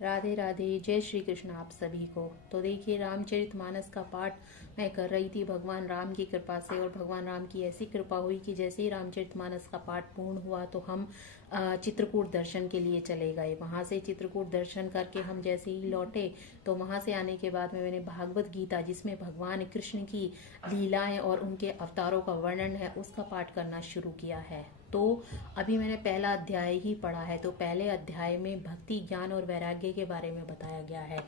राधे राधे, जय श्री कृष्ण आप सभी को। तो देखिए, रामचरितमानस का पाठ मैं कर रही थी भगवान राम की कृपा से, और भगवान राम की ऐसी कृपा हुई कि जैसे ही रामचरितमानस का पाठ पूर्ण हुआ तो हम चित्रकूट दर्शन के लिए चले गए। वहाँ से चित्रकूट दर्शन करके हम जैसे ही लौटे तो वहाँ से आने के बाद में मैंने भागवत गीता, जिसमें भगवान कृष्ण की लीलाएं और उनके अवतारों का वर्णन है, उसका पाठ करना शुरू किया है। तो अभी मैंने पहला अध्याय ही पढ़ा है। तो पहले अध्याय में भक्ति, ज्ञान और वैराग्य के बारे में बताया गया है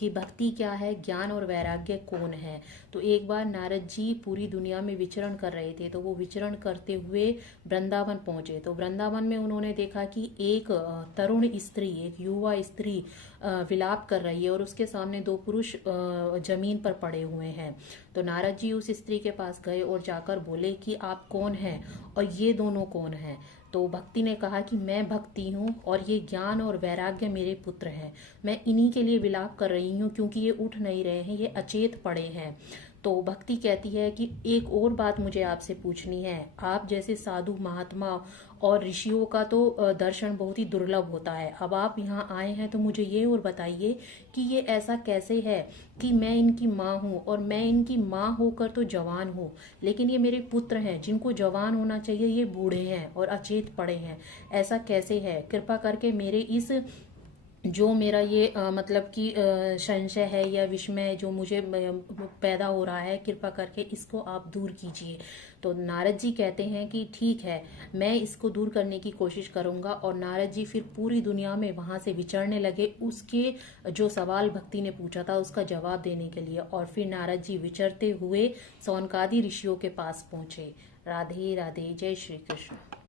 कि भक्ति क्या है, ज्ञान और वैराग्य कौन है। तो एक बार नारद जी पूरी दुनिया में विचरण कर रहे थे, तो वो विचरण करते हुए वृंदावन पहुंचे। तो वृंदावन में उन्होंने देखा कि एक तरुण स्त्री, एक युवा स्त्री विलाप कर रही है, और उसके सामने दो पुरुष जमीन पर पड़े हुए हैं। तो नारद जी उस स्त्री के पास गए और जाकर बोले कि आप कौन हैं और ये दोनों कौन हैं। तो भक्ति ने कहा कि मैं भक्ति हूँ और ये ज्ञान और वैराग्य मेरे पुत्र हैं। मैं इन्हीं के लिए विलाप कर रही हूँ क्योंकि ये उठ नहीं रहे हैं, ये अचेत पड़े हैं। तो भक्ति कहती है कि एक और बात मुझे आपसे पूछनी है। आप जैसे साधु महात्मा और ऋषियों का तो दर्शन बहुत ही दुर्लभ होता है। अब आप यहाँ आए हैं तो मुझे ये और बताइए कि ये ऐसा कैसे है कि मैं इनकी माँ हूँ, और मैं इनकी माँ होकर तो जवान हूँ, लेकिन ये मेरे पुत्र हैं जिनको जवान होना चाहिए, ये बूढ़े हैं और अचेत पड़े हैं। ऐसा कैसे है? कृपा करके मेरे इस जो मेरा ये मतलब कि संशय है या विस्मय जो मुझे पैदा हो रहा है, कृपा करके इसको आप दूर कीजिए। तो नारद जी कहते हैं कि ठीक है, मैं इसको दूर करने की कोशिश करूंगा। और नारद जी फिर पूरी दुनिया में वहां से विचरने लगे, उसके जो सवाल भक्ति ने पूछा था उसका जवाब देने के लिए। और फिर नारद जी विचरते हुए सौनकादि ऋषियों के पास पहुंचे। राधे राधे, जय श्री कृष्ण।